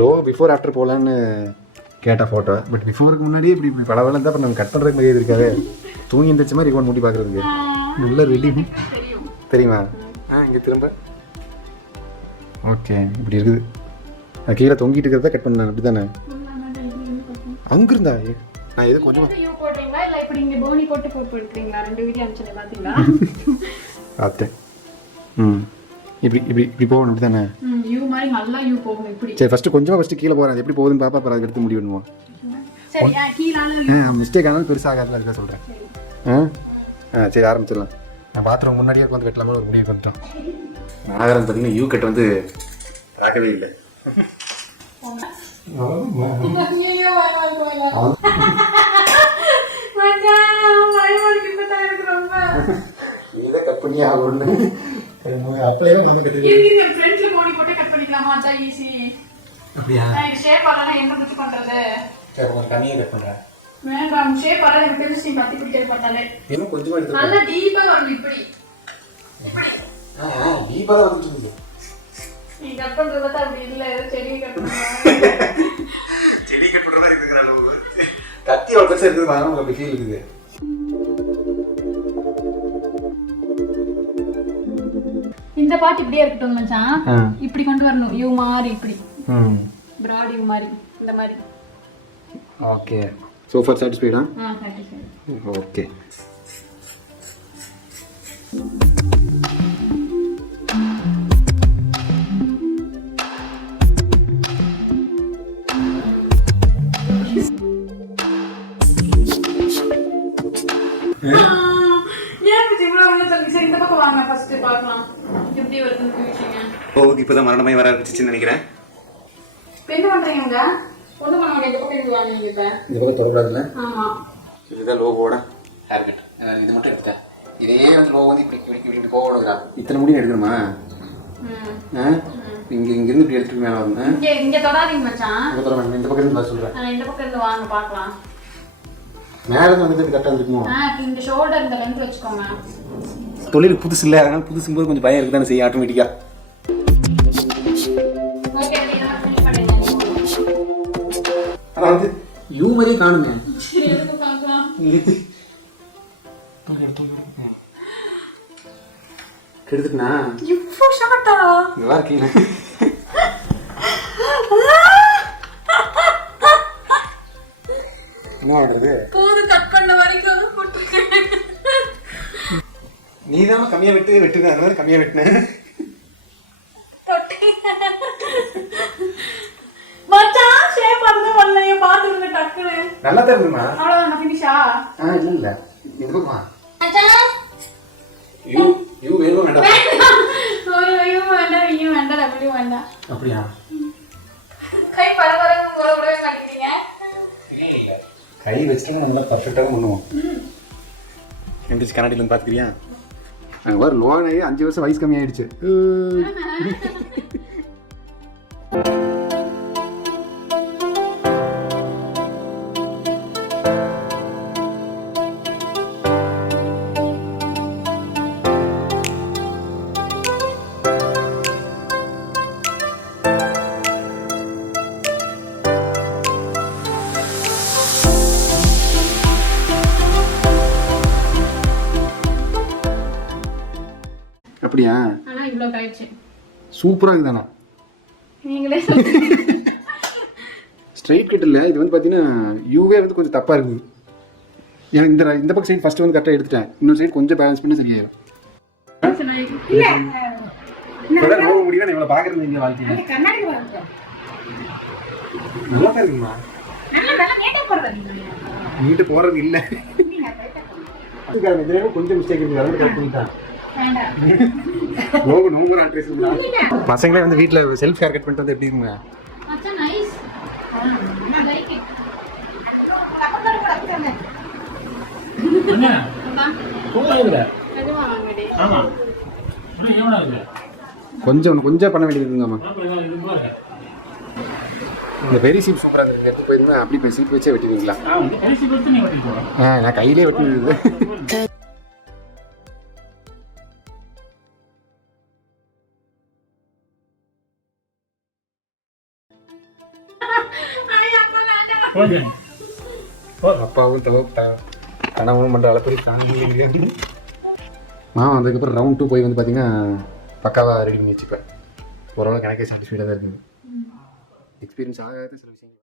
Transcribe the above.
Glow before after போகலான்னு கேட்ட photo. But பிஃபோருக்கு முன்னாடியே இப்படி பல தான் இப்போ நம்ம கட் பண்ணுறதுக்கு மாதிரி இருக்காது. தூங்கி எந்திரிச்ச மாதிரி இவன் முடி பார்க்குறதுக்கு நல்ல ரெடி தெரியுமா? இங்கே திரும்ப ஓகே இப்படி இருக்குது. நான் கீழே தொங்கிட்டு இருக்கிறத கட் பண்ணேன் அப்படி தானே? அங்கே இருந்தா நான் எது கொஞ்சம் பார்த்தேன். இப்படி இப்படி இப்படி போகணும் அப்படி தானே? சரி ஃபஸ்ட்டு கொஞ்சமாக ஃபஸ்ட்டு கீழே போகிறேன். அது எப்படி போகுதுன்னு பாப்பா, அப்புறம் அதை எடுத்து முடிவு பண்ணுவோம். மிஸ்டேக் ஆனாலும் பெருசாகாதுல, அதுக்காக சொல்கிறேன். சரி ஆரம்பிச்சிடலாம். நான் பாத்ரூம் முன்னாடியே வந்து வெட்டலாமல் ஒரு முடிவு வந்துட்டோம். நாகரன் பார்த்தீங்கன்னா யூ கட் வந்து ஆகவே இல்லை. நீதான் கட் பண்ணி ஆகணும்னு அப்படியே நம்ம அப்படியா? என்ன குச்சி பண்றது? சரி உங்களுக்கு கம்மியாக கட் பண்ணுறேன். வேண்டாம் ஷேப் வர எனக்கு தெரிஞ்சு கத்தி பிடிக்கிறது பார்த்தாலே இன்னும் கொஞ்சமா எடுத்து நல்ல டீப்பா வரணும். இப்படி டீப்பா தான் வந்துச்சு. நீ கட் பண்றது பார்த்தா அப்படி இல்ல, ஏதோ செடி கட் பண்றாங்க. செடி கட் பண்ற மாதிரி இருக்குற அளவு கத்தி ஒரு பெருசா இருக்குது. வாங்க உங்களுக்கு ஃபீல் இருக்குது. இந்த பாட்டு இப்படியே இருக்கட்டும் மச்சான். இப்படி கொண்டு வரணும். யூ மாதிரி இப்படி பிராட் யூ மாதிரி இந்த மாதிரி. Okay so far satisfied huh? Satisfied. Okay. இப்பதான் மரணமாய் வர ஆரம்பிச்சுன்னு நினைக்கிறேன். என்ன பண்றீங்க? இந்த பக்கம் தொடக்கூடாதுல்ல? இதுதான் லோகோட ஹேர் கட். இது மட்டும் எடுத்துட்டேன். இதே வந்து லோகோ வந்து இப்படி இப்படி இப்படி போகணுங்கிறா. இத்தனை முடியும் எடுக்கணுமா? இங்கிருந்து இப்படி எடுத்துட்டு மேலே வரணும். இங்க தொடாதீங்க மச்சான். இந்த பக்கம் இருந்து நான் சொல்றேன். இந்த பக்கம் இருந்து வாங்க பார்க்கலாம். மேலே வந்து கரெக்டாக இருக்குமோ? இந்த ஷோல்டர் இந்த லென்த் வச்சுக்கோங்க. தொழில் புதுசு இல்லை, அதனால புதுசும்போது கொஞ்சம் பயம் இருக்குதானே செய்யும் ஆட்டோமேட்டிக்காக. வந்து யூ மாதிரியே காணுமே. கெடுத்துட்டா இப்போ ஷார்ட்டா நல்லா இருக்கீங்க. என்ன ஆகுறது? போது கட் பண்ண வரைக்கும் போட்டுருக்கேன். நீ தான் கம்மியா வெட்டுங்க. அதனால கம்மியா வெட்டினேன். நல்லா தான் இருக்குமா? அவ்வளவுதான் ஃபினிஷா? இல்ல இது பக்கமா யூ வேணும் வேண்டாம். யூ வேண்டாம், யூ வேண்டாம், டபிள்யூ வேண்டாம். அப்படியா? கை பரபரன்னு போடவே மாட்டீங்க. கை வச்சுட்டு நல்லா பர்ஃபெக்டாக பண்ணுவோம். எந்திரிச்சு கண்ணாடியில் வந்து பார்த்துக்கிறியா? அங்கே வர லோனாகி 5 வருஷம் வயசு கம்மியாயிடுச்சு. அப்படியா? ஆனா இவ்ளோ காய்ச்சி சூப்பரா இருக்குதானா? நீங்களே ஸ்ட்ரைட் கட் இல்ல, இது வந்து பாத்தீங்கன்னா யூவே வந்து கொஞ்சம் தப்பா இருக்கு. எனக்கு இந்த பக்கம் சைடு ஃபர்ஸ்ட் வந்து கரெக்டா எடுத்துட்டேன். இன்னொரு சைடு கொஞ்சம் பேலன்ஸ் பண்ணி சரியாயிடும். இல்ல இப்போதான் நோவு முடியல. நான் இவ்வளவு பாக்குறது நீங்க வாழ்க்கையில கண்ணாடி பாருங்க. நல்லா இருக்குமா? நல்லா நீட்டா போறது. நீட்டு போறது இல்ல. இதுல கொஞ்சம் மிஸ்டேக் இருக்கு. அதை கரெக்ட் பண்ணிட்டான். பசங்களே வந்து வீட்டுல செல்ஃப் ஹேர் கட் பண்ணிட்டு வந்து எப்படி இருக்குங்க? கொஞ்சம் பண்ண வேண்டியது இருக்குங்கம்மா. இந்த பெரிய சீப் சூப்பராக இருக்கு. எடுத்து போயிருந்தா அப்படி போய் சீப் வச்சே வெட்டிடுவீங்களா? நான் கையிலே வெட்டிடுது. அப்பாவும் கனவும் பண்ணுற அளப்படி தாங்க. மாமா வந்ததுக்கப்புறம் ரவுண்ட் 2 போய் வந்து பார்த்தீங்கன்னா பக்காவாக ரெடி பண்ணி வச்சுப்பேன். ஓரளவுக்கு எனக்கே சாட்டிஸ்ஃபைடாக தான் இருக்குது. எக்ஸ்பீரியன்ஸ் ஆகாத சில விஷயங்கள்.